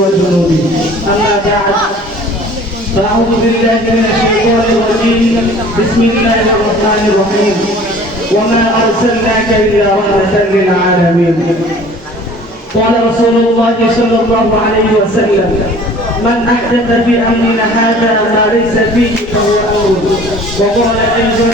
وجنوبه. أما بعد فأعوذ بالله من الشيطان الرجيم. بسم الله الرحمن الرحيم. وما أرسلناك إلا رحمة للعالمين. قال رسول الله صلى الله عليه وسلم: من أحدث في أمرنا هذا ما ليس فيه فهو أمر. وقال أيضا: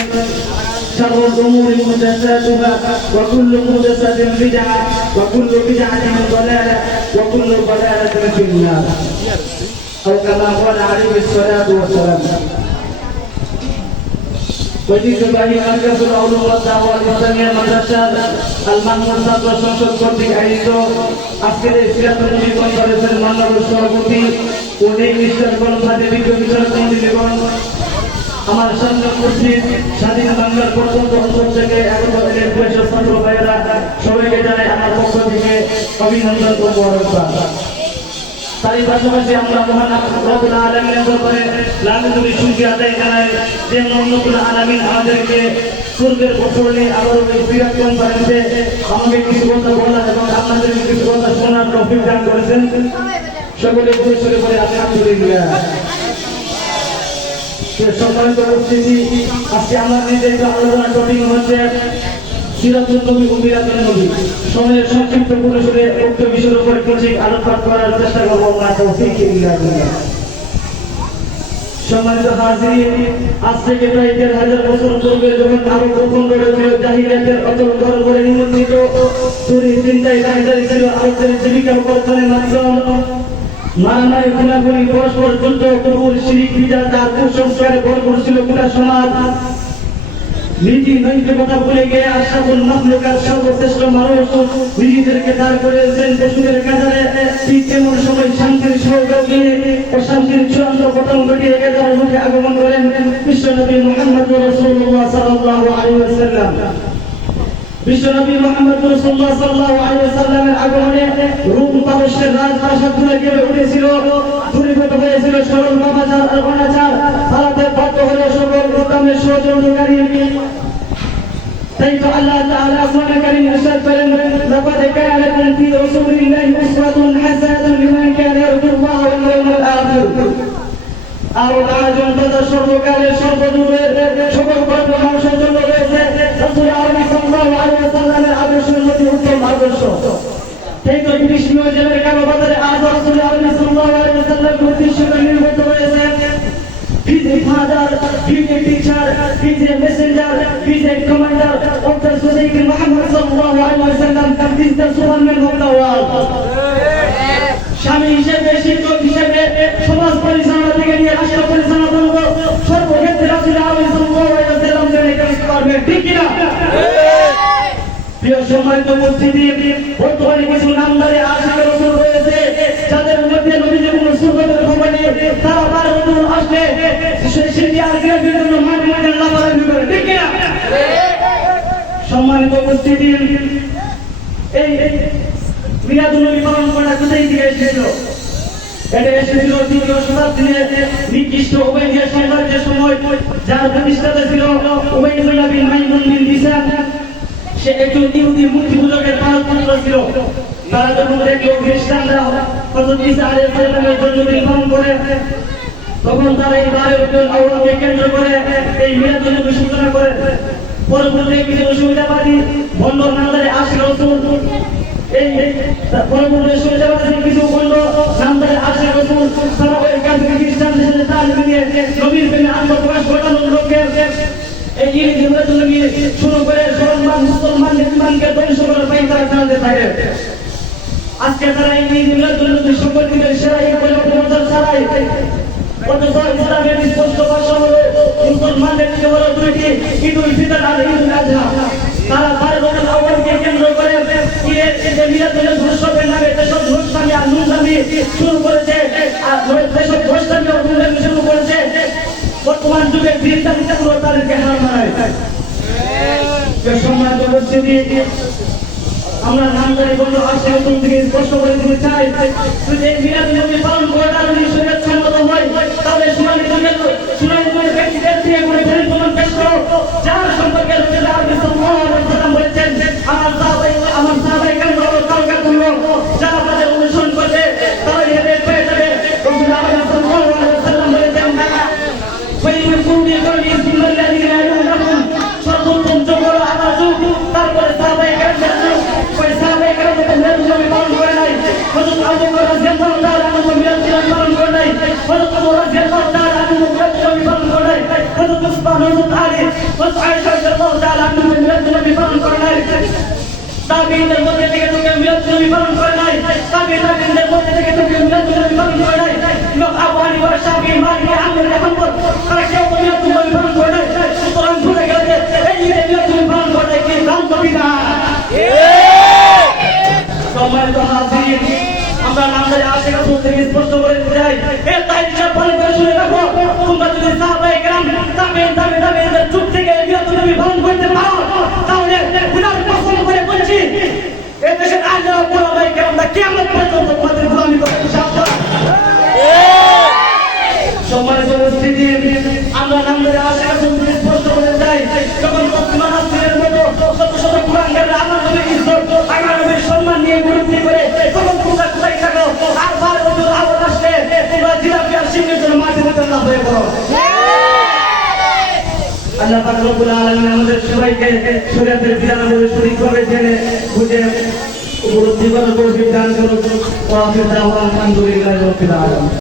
شر الأمور محدثاتها وكل محدثة بدعة وكل بدعة ضلالة وكل ضلالة في النار. أو كما قال عليه الصلاة والسلام. ঐতিহ্যবাহী মাদ্রাসাতুল উলুম ওয়াদ দাওয়া ইসলামিয়া মাদ্রাসা আল মাহমুদ ছাত্র সংসদ কর্তৃক আয়োজিত আজকের এই সিরাতুল নবী কনফারেন্সের মাননীয় সভাপতি ও মিস্টার গণফাতে বিশ্ববিদ্যালয় কমিটিগণ, আমার সামনে উপস্থিত স্বাধীন বাংলার প্রথম অঞ্চল থেকে একবারের বৈশ্য ছাত্র ভাইয়েরা, সবাইকে জানাই আমার পক্ষ থেকে অভিনন্দন ও মোবারকবাদ। তারই পাশাপাশি আমরা মহান রব্বুল আলামিনের দরবারে লাখো শুকরিয়া আদায় জানাই যে রব্বুল আলামিন আমাদেরকে স্বর্গের কোঠরে আবার এই সিরাত কনফারেন্সে আমাকে কিছু কথা বলার এবং আপনাদের কিছু কথা শোনার তৌফিক দান করেছেন। সকলে পরিচয় করে আলহামদুলিল্লাহ। সম্মানিত উপস্থিতি, আজকে আমরা নিজের আলোচনা টপিক হচ্ছে সিরাতুল নবী ও মিলাদুন নবী। সময়ের সংক্ষিপ্ত পরিসরে উক্ত বিষয়ের উপর কিছু আলোকপাত করার চেষ্টা করব। আল্লাহ তৌফিক দিন। সম্মানিত হাজিরিন, আজ থেকে প্রায় ১,৫০০ বছর পূর্বে যখন আরব ভূখণ্ড ছিল জাহিলিয়াতের অচল গর্ভে নিমজ্জিত, চুরি চিন্তায় দাঁড়িয়ে ছিল আরবদের জীবিকা উপার্জনের মাধ্যম, মারামারি গুণাগুণি পরস্পর যুদ্ধ কুকুর শিরিক বিদাত আর কুসংস্কারে ভরপুর ছিল পুরা সমাজ। নীতি নৈতিকতা ভুলে গিয়ে আশরাফুল মাখলুকাত সর্বশ্রেষ্ঠ মানুষ নিজেদেরকে দাঁড় করেছেন পশুদের কাতারে। ঠিক এমন সময় শান্তির সৌরভ নিয়ে অশান্তির চূড়ান্ত পতন ঘটিয়ে গেদার মুখে আগমন করেন বিশ্বনবী মুহাম্মদ রাসূলুল্লাহ সাল্লাল্লাহু আলাইহি ওয়াসাল্লাম। বিশ্বনবী মুহাম্মদ রাসূলুল্লাহ সাল্লাল্লাহু আলাইহি ওয়াসাল্লামের আগমনে রূম পারস্যের রাজপ্রাসাদ গুলো কেঁপে উঠেছিল, দূরীভূত হয়েছিল সরল বাবাচার আর অনাচার, হারাতে বাধ্য হলো সকল ইসলামের সহযোগিতাকারী। তাই তো আল্লাহ তাআলা কোরআনে কারীমে ইরশাদ করেন: লাকাদ কানা লাকুম ফী রাসূলিল্লাহি উসওয়াতুন হাসানাতুন লিমান কানা ইয়ারজুল্লাহ ওয়াল ইয়াওমাল আখির। আর আয়োজন তথা সর্বকালের সর্বযুগের সকল গর্ব মানুষের জন্য রয়েছে রাসূল আরবি সাল্লাল্লাহু আলাইহি ওয়াসাল্লামের আদর্শের মধ্যে উত্তম আদর্শ। তাই তো বিশ্বময় জেলার কাবা বাজারে আজ রাসূল আরবি সাল্লাল্লাহু আলাইহি ওয়াসাল্লাম উদ্দেশ্যে নির্মিত রয়েছে He's a father, he's a teacher, he's a messenger, he's a commander of the society. Muhammad sallallahu alaihi wasallam is the superman of the world. স্বামী হিসেবে, শিক্ষক হিসেবে, সমাজ পরিচালনা থেকে নিয়ে রাষ্ট্র পরিচালনা পর্যন্ত সর্বক্ষেত্রে রাসূল আরবি সাল্লাল্লাহু আলাইহি ওয়াসাল্লাম যেন কাজ করবে, ঠিক কি না? প্রিয় সম্মানিত উপস্থিতি, বর্তমানে কিছু নামধারী আশিক রাসূল রয়েছে যাদের মধ্যে নবীজি কোন সুন্নতের খবর নেই। তারা বার রাসূল আসলে সেটি আর গ্রেফের জন্য মাঠে মাঠে লাফালাফি করে, ঠিক কি না? সম্মানিত উপস্থিতি, এই মিলাদুন নবী পালন করা কোথায় থেকে এসেছিল? এটা এসেছিল দ্বিতীয় শতাব্দীতে নিকৃষ্ট উমাইয়া সাম্রাজ্যের সময়, যার প্রতিষ্ঠাতা ছিল উবাইদুল্লাহ বিন মাইমুন বিন হিসাম। সে একজন ইহুদি মূর্তি পূজকের পুত্র ছিল। তারা যখন দেখলো খ্রিস্টানরা হযরত ঈসা আলাইহিস সালামের জন্মদিন পালন করে, তখন তারা এই বারের আওরামকে কেন্দ্র করে এই মিলাদুন নবী সূচনা করে। পরবর্তীতে কিছু সুবিধাবাদী ভণ্ড নামধারী আশিক রাসূল, এই পরবর্তী সুবিধাবাদী কিছু ভণ্ড নামধারী আশিক রাসূল, তারা ওই কাফির খ্রিস্টানদের সাথে তাল মিলিয়ে নবীর প্রেমে আত্মপ্রকাশ ঘটানোর লক্ষ্যে এই মিলাদুন নবী শুরু করে মুসলমানদের ইমানকে ধ্বংস করার পাই তারা চালাতে থাকে। আজকে তারা এই মিলাদুন নবী সম্পর্কিত সেরা এই প্রচার চালায়। অথচ ইসলামের স্পষ্ট ভাষা হলো মুসলমানদের কেবল দুইটি, ঈদুল ফিতর আর ঈদুল আযহা। তারা রবিউল আউয়ালকে কেন্দ্র করে মিলাদুন নবী উৎসবের নামে দেশব ধর্ষণী আর নুনজামি শুরু করেছে, আর দেশব ধর্ষণী আর নুনজামি শুরু করেছে। বর্তমান যুগের চিন্তাগুলো তাদেরকে হার মানায়। সম্মানিত উপস্থিতি, আমরা নামদারি বন্ধ আশিক রাসূল থেকে স্পষ্ট করে দিতে চাই, যদি এই মিলাদুন নবী পালন করাটা যদি শরীয়ত সম্মত হয়, তাহলে শুনানি ব্যক্তিদের দিয়ে করে প্রমাণ পেশ করো যার সম্পর্কে রাসূল আরবি সাল্লাল্লাহু আলাইহি ওয়াসাল্লাম বলেছেন, আমার সাহাবায়ে কেরাম কালকা করলো, যারা তাদের অনুসরণ করবে তারা আবু বকর রাদিয়াল্লাহু তাআলা আনহু মিলাদ পালন করেন হযরত ওমর রাদিয়াল্লাহু তাআলা আনহু মিলাদ পালন করেন হযরত উসমান হযরত আলী হযরত আয়েশা রাদিয়াল্লাহু তাআলা আনহু মিলাদ পালন করেন তাবিঈনদের মধ্যে থেকে তুমি মিলাদ পালন করে নাই তাবিঈনদের মধ্যে থেকে তুমি মিলাদ পালন করে নাই ইমাম আবু হানিফা শাফিঈ মালিক আহমদ হাম্বল তারা কেউ মিলাদ পালন করে নাই সুতরাং ভুলে গেলে এই মিলাদ পালন করে কি ভ্রান্ত বিধান সম্মানিত হাজিরিন আমরা নামদারি আশিক রাসূল থেকে স্পষ্ট করে দিতে চাই এর তাই হিসাব ভালো করে শুনে রাখো তোমরা যদি সাহাবায়ে কেরাম তাবিঈনদের যুগ থেকে মিলাদ পালন করতে পারো তাহলে গুনাহ পছন্দ করে বলছি এই দেশের আল্লাহ ওলামায়ে কেরামরা কিয়ামত পর্যন্ত তোমাদের গোলামি করবে ইনশাআল্লাহ সম্মানিত উপস্থিতি আমরা নামদারি আশিক রাসূল থেকে স্পষ্ট করে চাই যখন বর্তমান আজকের মতো শত শত কুরআনের আমার নবীর ইজ্জত আমার নবীর সম্মান নিয়ে গুরুত্ব করে তখন তোমরা কোথায় থাকো আর বার ওজোর আওয়াজ আসলে তোমরা জিলাপি আর সিংহের জন্য মাটির মধ্যে না হয়ে পড়ো আল্লাহ পাক রব্বুল আলামিন আমাদের সবাইকে শরীয়তের বিধানাবলী সঠিকভাবে জেনে বুঝে উপলব্ধি করার তৌফিক দান করুন ওয়া আখিরু দাওয়ানা আলহামদুলিল্লাহি রাব্বিল আলামিন।